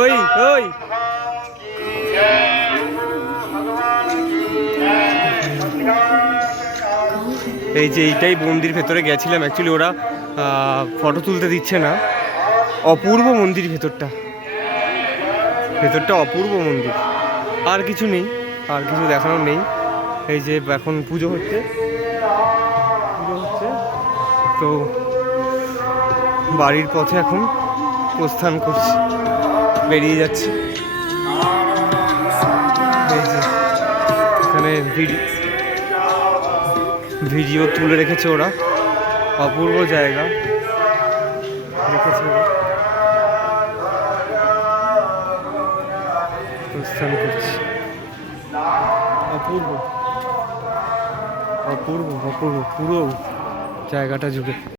ওই ওই এই যে এইটাই মন্দির ভেতরে গেছিলাম, অ্যাকচুয়ালি ওরা ফটো তুলতে দিচ্ছে না। অপূর্ব মন্দির ভেতরটা, ভেতরটা অপূর্ব মন্দির। আর কিছু নেই, আর কিছু দেখানোর নেই। এই যে এখন পুজো হচ্ছে, তো বাড়ির পথে এখন প্রস্থান করছি, বেরিয়ে যাচ্ছি। এই যে এখানে ভিডিও তুলে রেখেছে ওরা, অপূর্ব জায়গা রেখেছে ওরা। প্রস্থান করছি, অপূর্ব অপূর্ব অপূর্ব পুরো জায়গাটা জুড়ে।